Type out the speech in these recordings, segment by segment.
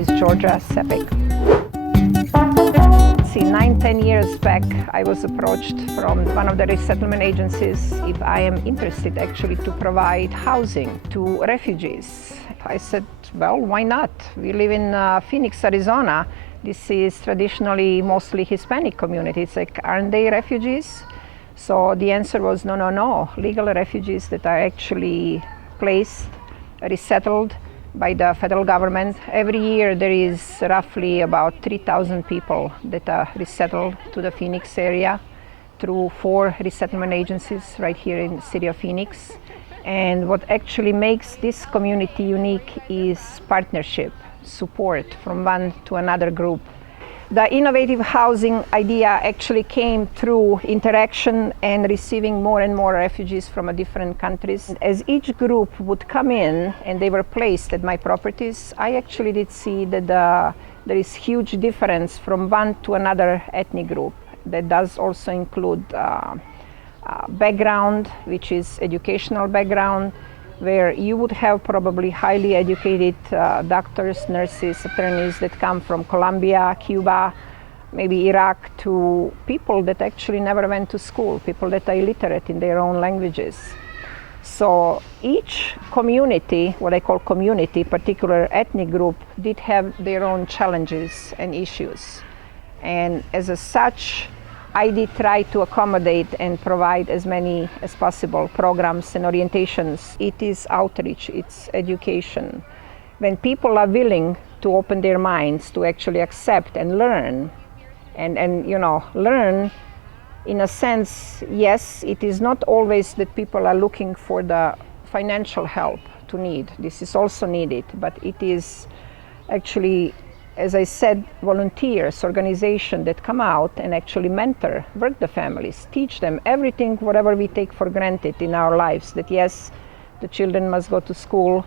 is Georgia Sepic. See, 9-10 years back, I was approached from one of the resettlement agencies if I am interested actually to provide housing to refugees. I said, well, why not? We live in Phoenix, Arizona. This is traditionally mostly Hispanic community. It's like, aren't they refugees? So the answer was no. Legal refugees that are actually placed, resettled by the federal government. Every year there is roughly about 3,000 people that are resettled to the Phoenix area through 4 resettlement agencies right here in the city of Phoenix. And what actually makes this community unique is partnership, support from one to another group. The innovative housing idea actually came through interaction and receiving more and more refugees from different countries. As each group would come in and they were placed at my properties, I actually did see that there is huge difference from one to another ethnic group. That does also include background, which is educational background, where you would have probably highly educated doctors, nurses, attorneys that come from Colombia, Cuba, maybe Iraq, to people that actually never went to school, people that are illiterate in their own languages. So each community, what I call community, particular ethnic group, did have their own challenges and issues. And as such, I did try to accommodate and provide as many as possible programs and orientations. It is outreach, it's education. When people are willing to open their minds to actually accept and learn, and learn in a sense, yes, it is not always that people are looking for the financial help to need. This is also needed, but it is actually, as I said, volunteers, organizations that come out and actually mentor, work the families, teach them everything, whatever we take for granted in our lives, that yes, the children must go to school,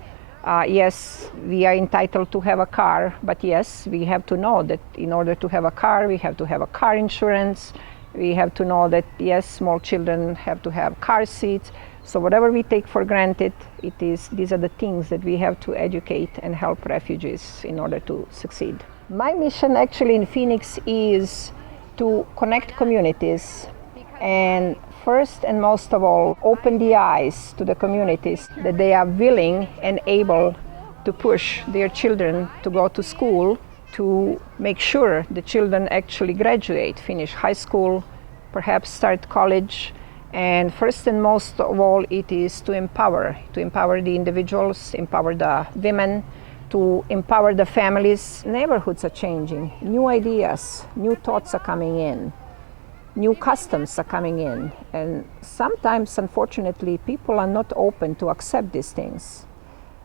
yes, we are entitled to have a car, but yes, we have to know that in order to have a car, we have to have a car insurance, we have to know that yes, small children have to have car seats. So whatever we take for granted, these are the things that we have to educate and help refugees in order to succeed. My mission actually in Phoenix is to connect communities and first and most of all, open the eyes to the communities that they are willing and able to push their children to go to school, to make sure the children actually graduate, finish high school, perhaps start college. And first and most of all, it is to empower the individuals, empower the women, to empower the families. Neighborhoods are changing, new ideas, new thoughts are coming in, new customs are coming in. And sometimes, unfortunately, people are not open to accept these things.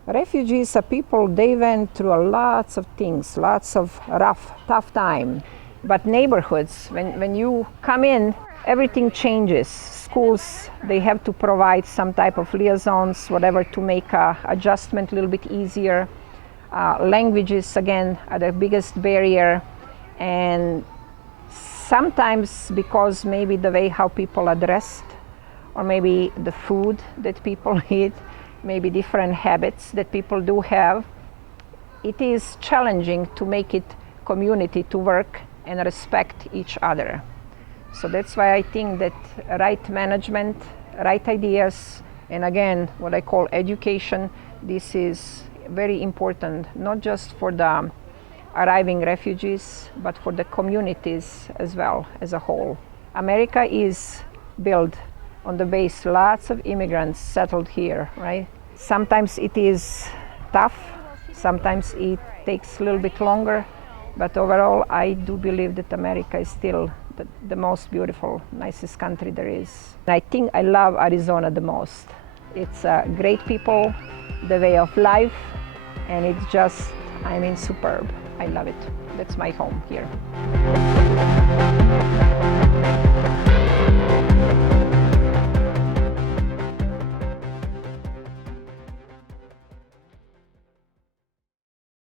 Refugees are people, they went through lots of things, lots of rough, tough time. But neighborhoods, when you come in, everything changes. Schools, they have to provide some type of liaisons, whatever, to make adjustment a little bit easier. Languages, again, are the biggest barrier. And sometimes because maybe the way how people are dressed, or maybe the food that people eat, maybe different habits that people do have, it is challenging to make it community to work and respect each other. So that's why I think that right management, right ideas, and again, what I call education, this is very important, not just for the arriving refugees, but for the communities as well as a whole. America is built on the base, lots of immigrants settled here, right? Sometimes it is tough, sometimes it takes a little bit longer, but overall, I do believe that America is still the most beautiful, nicest country there is. And I think I love Arizona the most. It's great people, the way of life, and it's just, superb. I love it. That's my home here.